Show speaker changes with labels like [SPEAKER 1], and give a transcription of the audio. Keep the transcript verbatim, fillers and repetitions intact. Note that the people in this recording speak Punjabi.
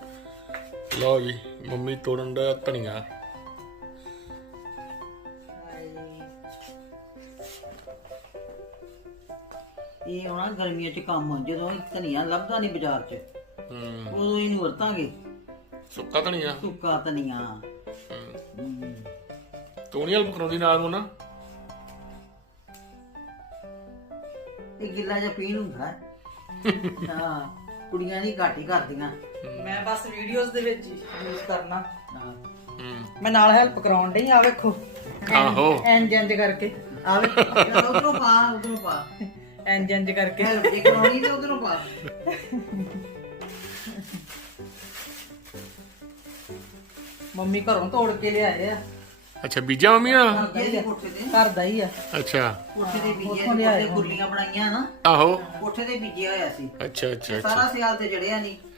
[SPEAKER 1] ਲਓ ਜੀ ਮੰਮੀ ਤੋੜਨ ਦਾ ਧਨੀਆ।
[SPEAKER 2] ਇਹ ਹੋਣਾ ਗਰਮੀਆਂ ਚ ਕੰਮ, ਜਦੋਂ ਧਨੀਆ ਲੱਭਦਾ ਨਹੀਂ ਬਾਜ਼ਾਰ ਚ
[SPEAKER 1] ਹੂੰ
[SPEAKER 2] ਉਦੋਂ ਇਹਨੂੰ ਵਰਤਾਂਗੇ।
[SPEAKER 1] ਸੁੱਕਾ ਧਨੀਆ
[SPEAKER 2] ਸੁੱਕਾ ਧਨੀਆ
[SPEAKER 1] ਤੂੰ ਨਹੀਂ ਹੈਲਪ ਕਰਾਉਂਦੀ ਨਾਲ ਨੂੰ ਨਾ?
[SPEAKER 2] ਇਹ ਗਿੱਲਾ ਜਿਹਾ ਪੀਣ ਹੁੰਦਾ ਹੈ। ਹਾਂ ਕੁੜੀਆਂ ਨਹੀਂ ਘੱਟ ਹੀ ਕਰਦੀਆਂ।
[SPEAKER 3] ਮੈਂ ਬਸ ਵੀਡੀਓਜ਼ ਦੇ ਵਿੱਚ ਯੂਜ਼ ਕਰਨਾ।
[SPEAKER 2] ਹਾਂ
[SPEAKER 1] ਹੂੰ
[SPEAKER 3] ਮੈਂ ਨਾਲ ਹੈਲਪ ਕਰਾਉਣ ਡਈ ਆ ਵੇਖੋ
[SPEAKER 1] ਆਹੋ
[SPEAKER 3] ਇੰਜ ਇੰਜ ਕਰਕੇ
[SPEAKER 2] ਆਵੇ ਉਧਰੋਂ ਪਾ ਉਧਰੋਂ ਪਾ
[SPEAKER 3] ਇੰਜ ਇੰਜ ਕਰਕੇ
[SPEAKER 2] ਜੇ ਕਰਾਉਣੀ ਤੇ ਉਧਰੋਂ ਪਾ।
[SPEAKER 3] ਮੰਮੀ ਘਰੋਂ ਤੋੜ ਕੇ ਲਿਆਏ ਆ।
[SPEAKER 1] ਅੱਛਾ ਬੀਜਾ ਮੰਮੀ ਆ?
[SPEAKER 2] ਇਹਦੇ ਕੋਠੇ ਤੇ
[SPEAKER 3] ਘਰ ਦਾ ਹੀ ਆ।
[SPEAKER 1] ਅੱਛਾ
[SPEAKER 2] ਕੋਠੇ ਤੇ ਬੀਜਿਆ
[SPEAKER 3] ਉੱਥੋਂ ਲਿਆਏ
[SPEAKER 2] ਸੀ, ਗੁੱਲੀਆਂ ਬਣਾਈਆਂ ਨਾ,
[SPEAKER 1] ਆਹੋ
[SPEAKER 2] ਕੋਠੇ ਤੇ ਬੀਜਿਆ ਹੋਇਆ ਸੀ।
[SPEAKER 1] ਅੱਛਾ ਅੱਛਾ ਅੱਛਾ
[SPEAKER 2] ਸਾਰਾ ਸਿਆਲ ਤੇ ਜੜਿਆ ਨਹੀਂ।